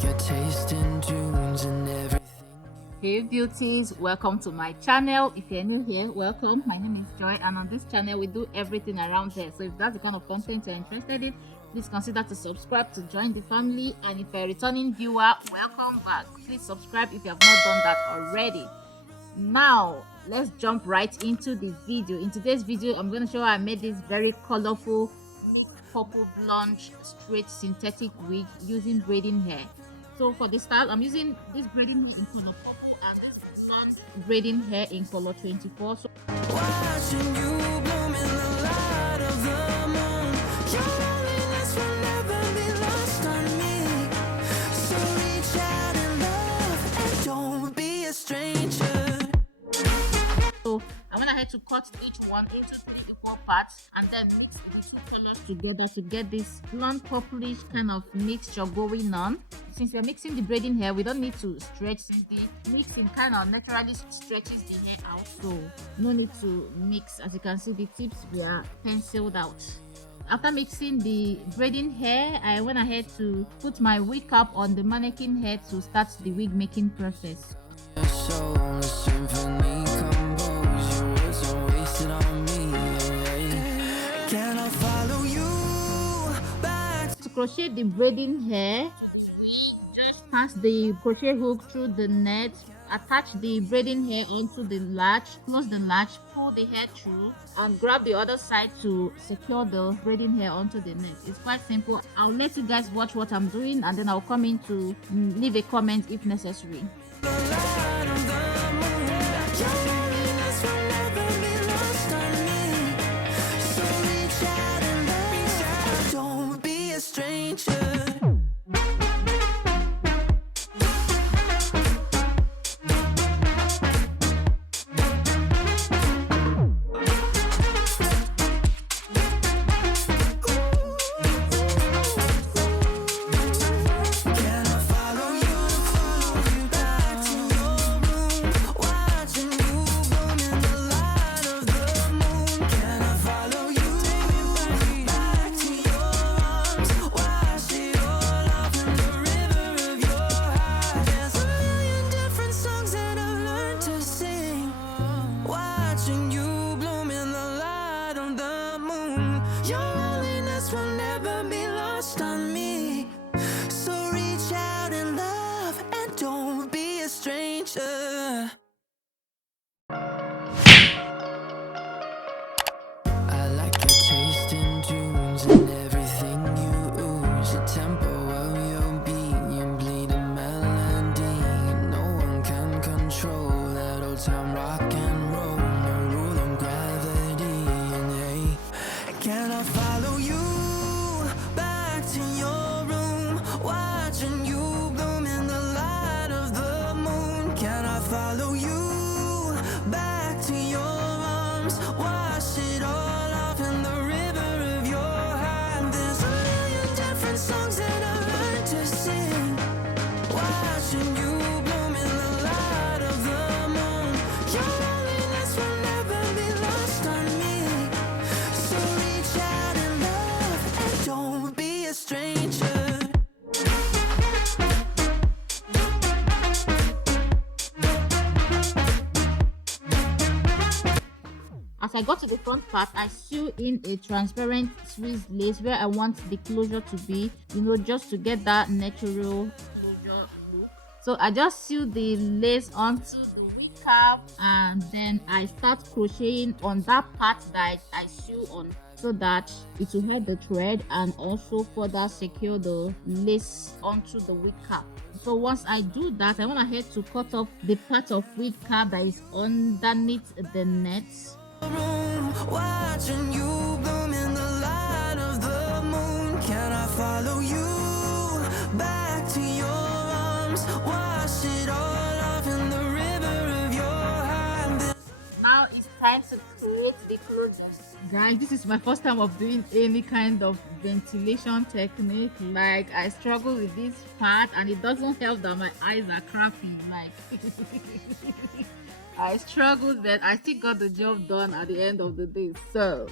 like your taste in tunes and everything. Hey beauties, welcome to my channel. If you're new here, welcome. My name is Joy, and on this channel we do everything around hair. So if that's the kind of content you're interested in, please consider to subscribe to join the family. And if you're a returning viewer, welcome back. Please subscribe if you have not done that already. Now let's jump right into the video. In today's video, I'm going to show how I made this very colorful mixed purple blonde straight synthetic wig using braiding hair. So for this style, I'm using this braiding hair in color purple and this blonde braiding hair in color 24. So Watching you bloom in the light of the moon. Your loneliness will never be lost on me. So reach out and love and don't be a stranger. So I went ahead to cut each one into 3 equal parts and then mix the two colors together to get this blonde purplish kind of mixture going on. Since we're mixing the braiding hair, we don't need to stretch, since the mixing kind of naturally stretches the hair out, so no need to mix. As you can see, the tips were penciled out. After mixing the braiding hair, I went ahead to put my wig cap on the mannequin head to start the wig making process. Your soul, a symphony compose. Your words are wasted on me. Can I follow you back? To crochet the braiding hair, just pass the crochet hook through the net, attach the braiding hair onto the latch, close the latch, pull the hair through, and grab the other side to secure the braiding hair onto the net. It's quite simple. I'll let you guys watch what I'm doing, and then I'll come in to leave a comment if necessary. The light of the moon. Your loneliness will never be lost on me. So reach out and love. Don't be a stranger. Can I follow you back to your room? Watching you bloom in the light of the moon. Can I follow you back to your arms? Wash it all off in the river of your heart. There's a million different songs that I've learned to sing. Watching you bloom in the light of the moon. Your loneliness will never be lost on me. So reach out and love and don't be a stranger. I like your taste in tunes and everything you ooze. The tempo of your beat, you bleed a melody. No one can control that old time rock and roll. No rule of gravity. And hey, can I follow you back to your room? Watching you bloom in the light of the moon. Can I follow you back to your arms? Wash it all off in the river of your heart. There's a million different songs that I've learned to sing. Watching you bloom in the light of the moon. Your loneliness will never be lost on me. So reach out and love and don't be a stranger. As I got to the front part, I sew in a transparent Swiss lace where I want the closure to be, just to get that natural closure look. So I just sew the lace onto the wig cap, and then I start crocheting on that part that I sew on, so that it will help the thread and also further secure the lace onto the wig cap. So once I do that, I want ahead to cut off the part of wig cap that is underneath the net. Watching you bloom in the light of the moon. Can I follow you back to your arms? Wash it all off in the river of your heart. Now it's time to create the closure. Guys, this is my first time of doing any kind of ventilation technique. Like, I struggle with this part, and it doesn't help that my eyes are crappy. Like I struggled, but I still got the job done at the end of the day. So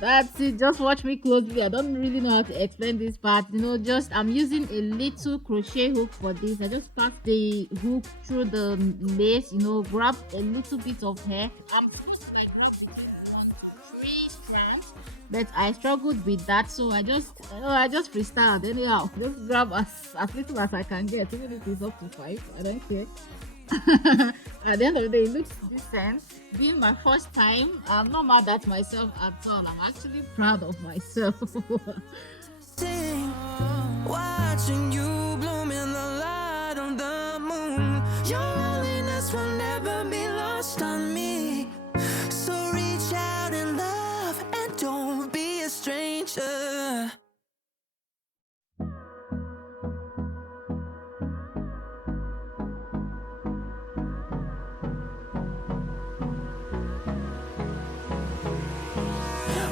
That's it. Just watch me closely. I don't really know how to explain this part. Just I'm using a little crochet hook for this. I just pass the hook through the lace, grab a little bit of hair. I'm supposed to be on 3 strands, but I struggled with that, so I just freestyled anyhow. Just grab as little as I can get, even if it's up to 5. I don't care. At the end of the day, it looks decent. Being my first time, I'm not mad at myself at all. I'm actually proud of myself. Watching you bloom in the light of the moon. Your loneliness will never be lost on me. So reach out and love, and don't be a stranger.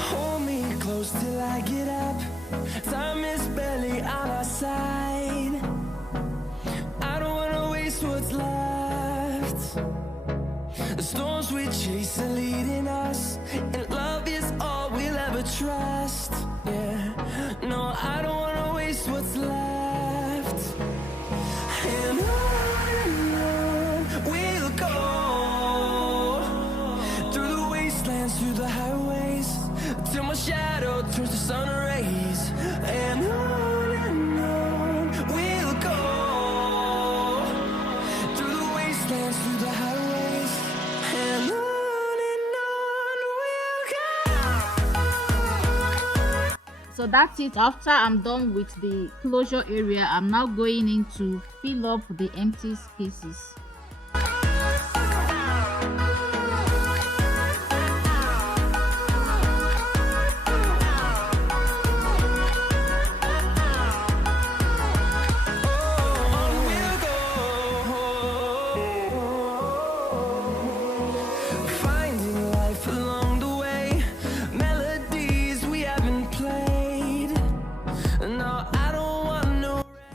Hold me close till I get up. Time is barely on our side. I don't wanna waste what's left. The storms we chase are leading us, and love is all we'll ever trust. Yeah, no, I don't wanna waste what's left. And on we'll go, through the wastelands, through the highways, till my shadow turns to sun rays. And on we'll go, through the wastelands, through the highways, and on we'll go. So that's it. After I'm done with the closure area, I'm now going in to fill up the empty spaces.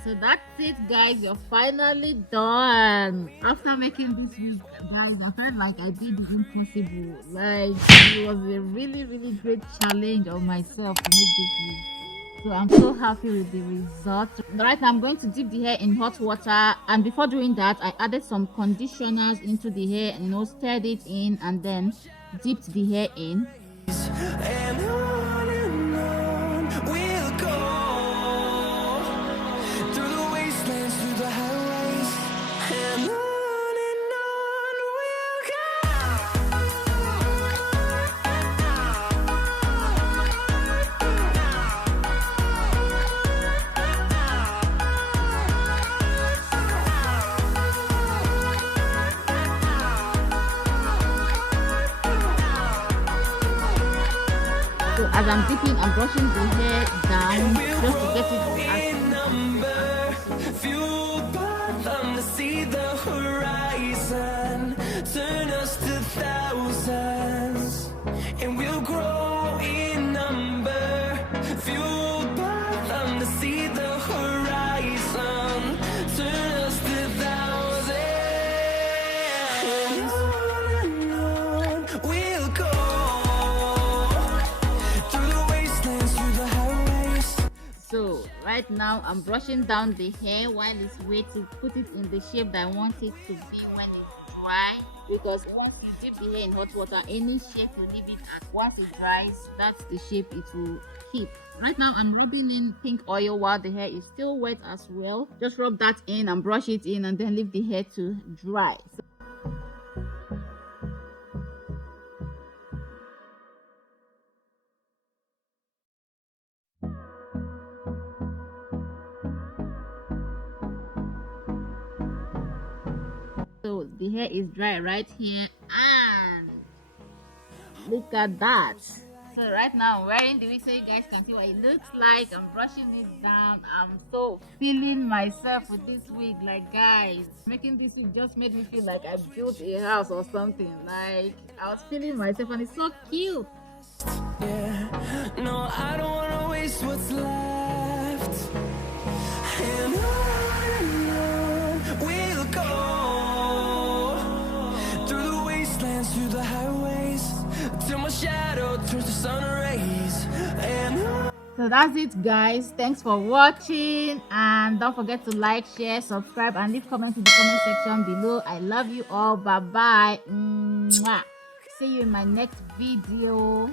So that's it, guys. You're finally done. After making this wig, guys, I felt like I did the impossible. Like, it was a really, really great challenge on myself to make this wig. So I'm so happy with the result. Right now I'm going to dip the hair in hot water, and before doing that I added some conditioners into the hair and stirred it in, and then dipped the hair in. And on we'll go, through the wastelands, through the highways, and on we'll go. So as I'm dipping, I'm brushing the hair down just to get it Fueled by them to see the horizon, turn us to thousands, and we'll grow in number. Fueled by them to see the horizon, turn us to thousands. And on we'll go, through the wastelands, through the highways. So right now I'm brushing down the hair while it's wet to put it in the shape that I want it to be when it's dry, because once you dip the hair in hot water, any shape you leave it at, once it dries, that's the shape it will keep. Right now I'm rubbing in pink oil while the hair is still wet as well. Just rub that in and brush it in, and then leave the hair to dry. So the hair is dry right here, and look at that. So right now I'm wearing the wig so you guys can see what it looks like. I'm brushing it down. I'm so feeling myself with this wig. Like, guys, making this wig just made me feel like I built a house or something. Like, I was feeling myself, and it's so cute. Yeah, no, I don't wanna waste what's left. And on we'll go, through the wastelands, through the highways, till my shadow turns to sun rays. So that's it, guys. Thanks for watching, and don't forget to like, share, subscribe, and leave comments in the comment section below. I love you all. Bye bye. See you in my next video.